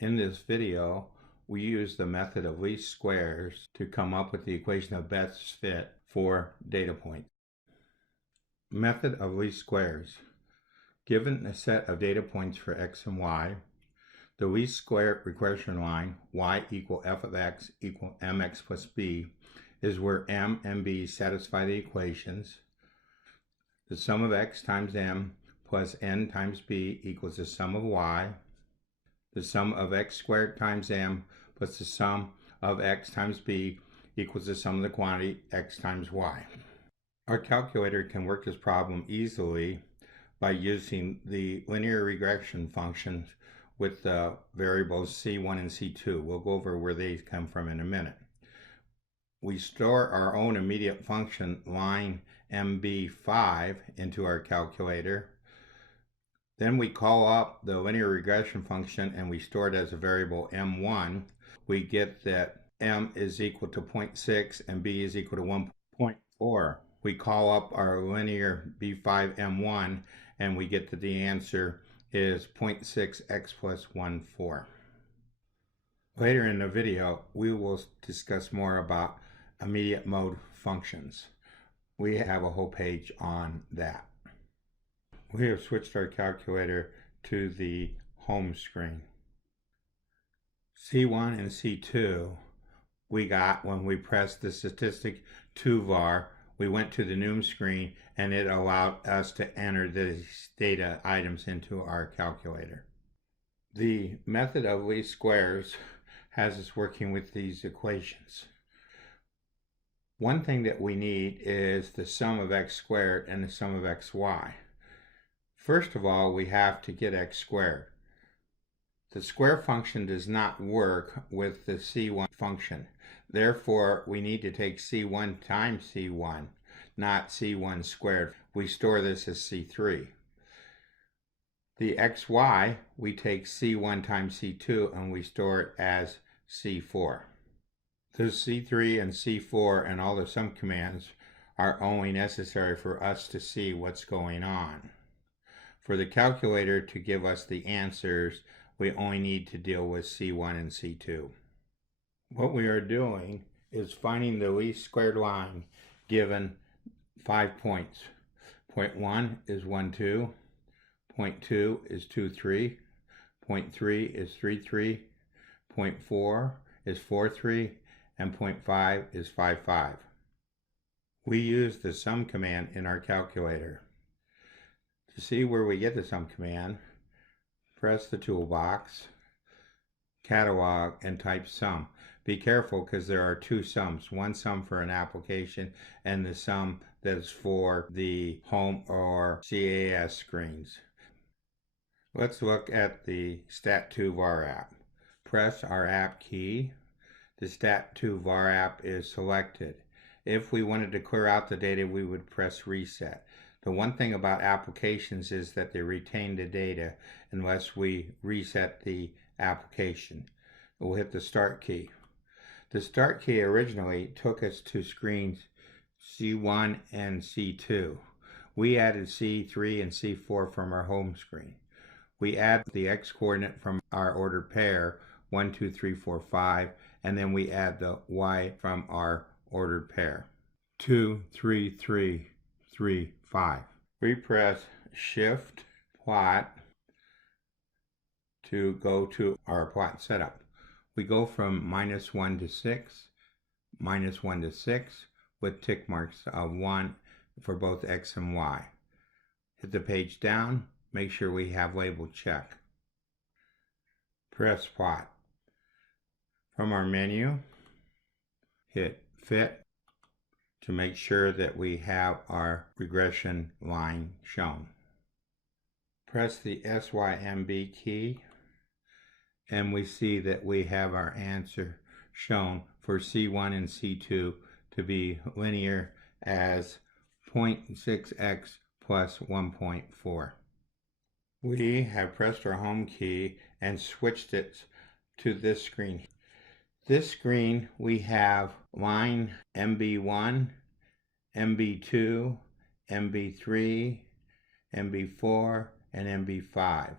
In this video, we use the method of least squares to come up with the equation of best fit for data points. Method of least squares. Given a set of data points for x and y, the least square regression line y equal f of x equal mx plus b is where m and b satisfy the equations. The sum of x times m plus n times b equals the sum of y. The sum of x squared times m plus the sum of x times b equals the sum of the quantity x times y. Our calculator can work this problem easily by using the linear regression functions with the variables c1 and c2. We'll go over where they come from in a minute. We store our own immediate function line mb5 into our calculator. Then we call up the linear regression function and we store it as a variable m1. We get that m is equal to 0.6 and b is equal to 1.4. We call up our linear b5 m1 and we get that the answer is 0.6x plus 1,4. Later in the video, we will discuss more about immediate mode functions. We have a whole page on that. We have switched our calculator to the home screen. C1 and C2 we got when we pressed the statistic toolbar. We went to the Noom screen and it allowed us to enter the data items into our calculator. The method of least squares has us working with these equations. One thing that we need is the sum of x squared and the sum of xy. First of all, we have to get x squared. The square function does not work with the c1 function. Therefore, we need to take c1 times c1, not c1 squared. We store this as c3. The xy, we take c1 times c2 and we store it as c4. The c3 and c4 and all the sum commands are only necessary for us to see what's going on. For the calculator to give us the answers, we only need to deal with c1 and c2. What we are doing is finding the least squared line given 5 points. Point 1 is 1, 2. Point 2 is 2, 3. Point 3 is 3, 3. Point 4 is 4, 3. And point 5 is 5, 5. We use the sum command in our calculator. To see where we get the sum command, press the toolbox, catalog, and type sum. Be careful because there are two sums, one sum for an application and the sum that is for the home or CAS screens. Let's look at the stat2 var app. Press our app key. The stat2 var app is selected. If we wanted to clear out the data, we would press reset. The one thing about applications is that they retain the data unless we reset the application. We'll hit the start key. The start key originally took us to screens C1 and C2. We added C3 and C4 from our home screen. We add the x coordinate from our ordered pair 1, 2, 3, 4, 5, and then we add the y from our ordered pair 2, 3, 3, 3, 5. We press shift plot to go to our plot setup. We go from -1 to 6, -1 to 6 with tick marks of 1 for both x and y. Hit the page down, make sure we have label check. Press plot. From our menu, hit fit to make sure that we have our regression line shown. Press the SYMB key and we see that we have our answer shown for C1 and C2 to be linear as 0.6x plus 1.4. We have pressed our home key and switched it to this screen. This screen we have line MB1, MB2, MB3, MB4, and MB5.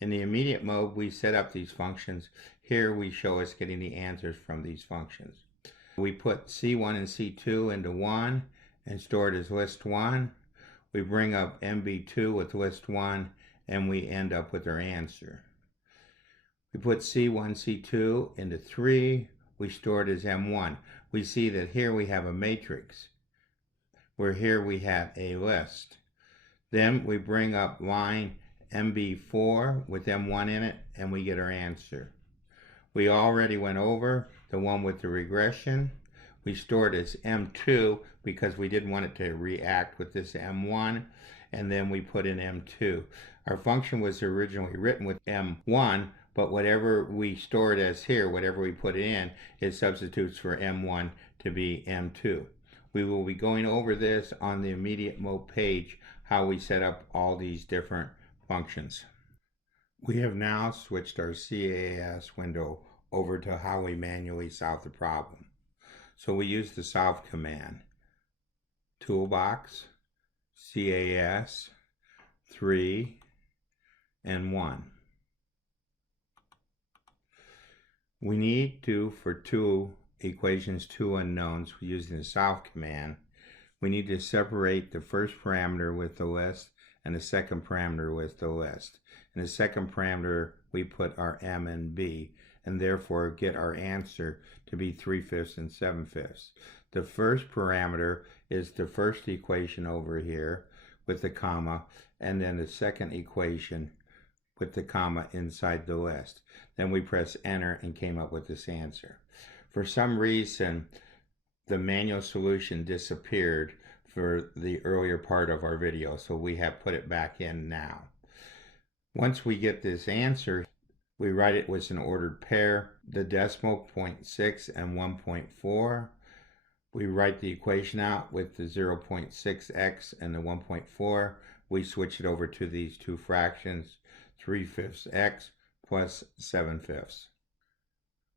In the immediate mode, we set up these functions. Here we show us getting the answers from these functions. We put C1 and C2 into 1 and store it as list 1. We bring up MB2 with list 1 and we end up with our answer. We put C1, C2 into 3. We store it as M1. We see that here we have a matrix, where here we have a list. Then we bring up line MB4 with M1 in it, and we get our answer. We already went over the one with the regression. We stored it as M2 because we didn't want it to react with this M1, and then we put in M2. Our function was originally written with M1, but whatever we store it as here, whatever we put in, it substitutes for M1 to be M2. We will be going over this on the immediate mode page, how we set up all these different functions. We have now switched our CAS window over to how we manually solve the problem. So we use the solve command. Toolbox, CAS, 3, and 1. We need to, for two equations, two unknowns, using the solve command, we need to separate the first parameter with the list and the second parameter with the list. In the second parameter, we put our M and B, and therefore get our answer to be 3/5 and 7/5. The first parameter is the first equation over here with the comma, and then the second equation with the comma inside the list. Then we press enter and came up with this answer. For some reason, the manual solution disappeared for the earlier part of our video, so we have put it back in now. Once we get this answer, we write it with an ordered pair, the decimal 0.6 and 1.4. We write the equation out with the 0.6x and the 1.4. We switch it over to these two fractions, 3/5 x plus 7/5.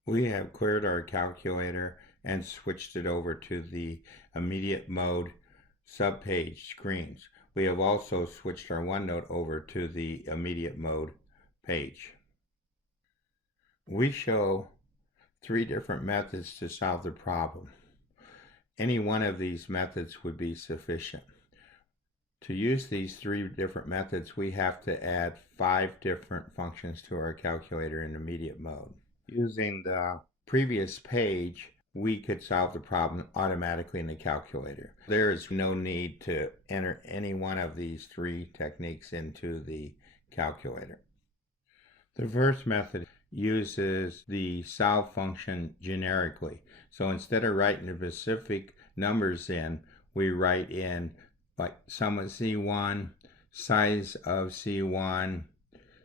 We have cleared our calculator and switched it over to the immediate mode subpage screens. We have also switched our Onenote over to the immediate mode page. We show 3 different methods to solve the problem. Any one of these methods would be sufficient. To use these 3 different methods, we have to add 5 different functions to our calculator in immediate mode. Using the previous page, we could solve the problem automatically in the calculator. There is no need to enter any one of these 3 techniques into the calculator. The first method uses the solve function generically. So instead of writing the specific numbers in, we write in like sum of C1, size of C1,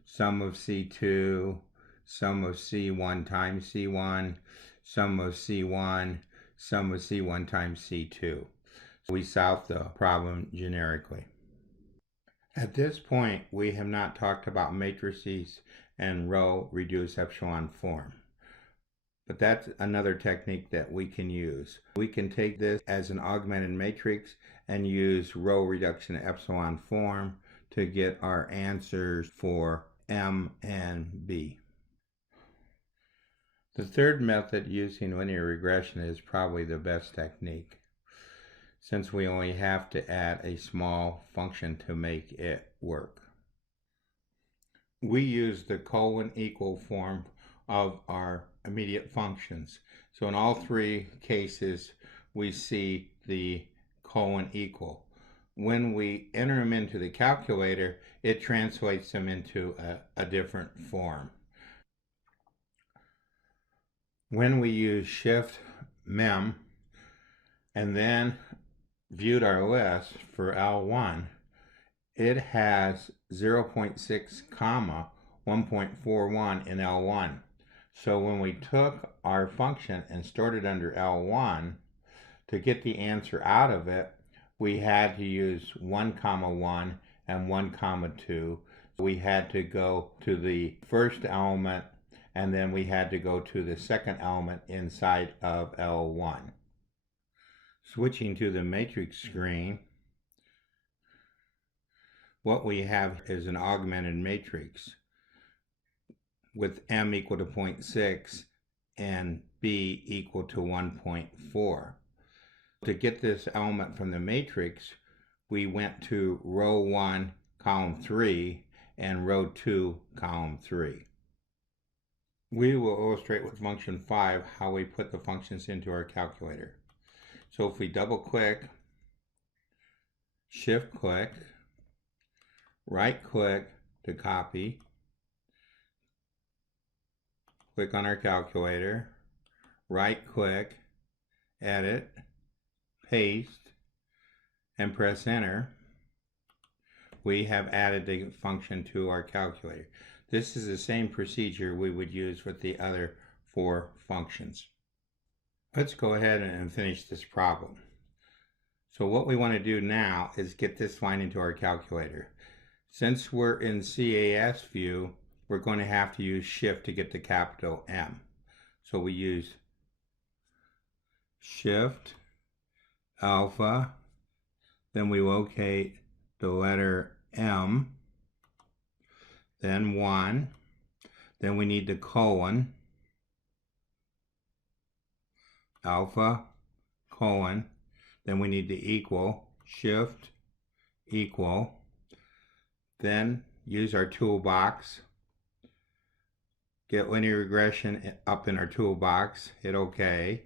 sum of C2, sum of C1 times C1, sum of C1, sum of C1 times C2. So we solve the problem generically. At this point, we have not talked about matrices and row reduce epsilon form. But that's another technique that we can use. We can take this as an augmented matrix and use row reduction epsilon form to get our answers for M and B. The third method, using linear regression, is probably the best technique, since we only have to add a small function to make it work. We use the := form of our immediate functions. So in all 3 cases, we see the := When we enter them into the calculator, it translates them into a different form. When we use shift mem and then viewed our list for L1, it has 0.6 comma 1.41 in L1. So when we took our function and stored it under L1, to get the answer out of it, we had to use 1 comma 1 and 1 comma 2. We had to go to the first element, and then we had to go to the second element inside of L1. Switching to the matrix screen, what we have is an augmented matrix. with m equal to 0.6 and b equal to 1.4. To get this element from the matrix, we went to row 1, column 3, and row 2, column 3. We will illustrate with function 5 how we put the functions into our calculator. So if we double click, shift click, right click to copy, click on our calculator, right click, edit, paste, and press enter, we have added the function to our calculator. This is the same procedure we would use with the other 4 functions. Let's go ahead and finish this problem. So what we want to do now is get this line into our calculator. Since we're in CAS view, we're going to have to use shift to get the capital M. So we use shift, alpha, then we locate the letter M, then 1, then we need the colon, alpha, colon, then we need the equal, shift, equal, then use our toolbox, get linear regression up in our toolbox, hit OK.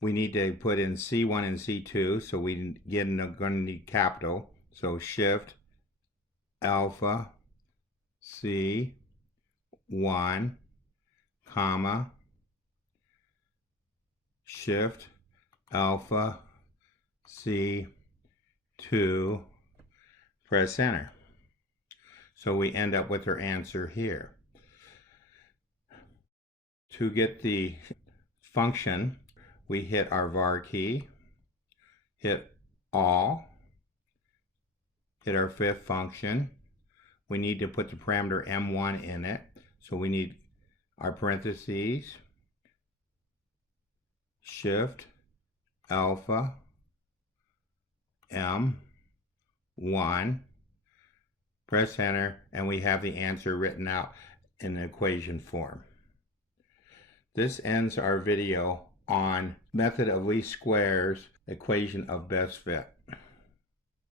We need to put in C1 and C2, so we going to need capital. So shift, alpha, C1, comma, shift, alpha, C2, press enter. So we end up with our answer here. To get the function, we hit our var key, hit all, hit our 5th function. We need to put the parameter m1 in it, so we need our parentheses, shift, alpha, m1, press enter, and we have the answer written out in the equation form. This ends our video on method of least squares, equation of best fit.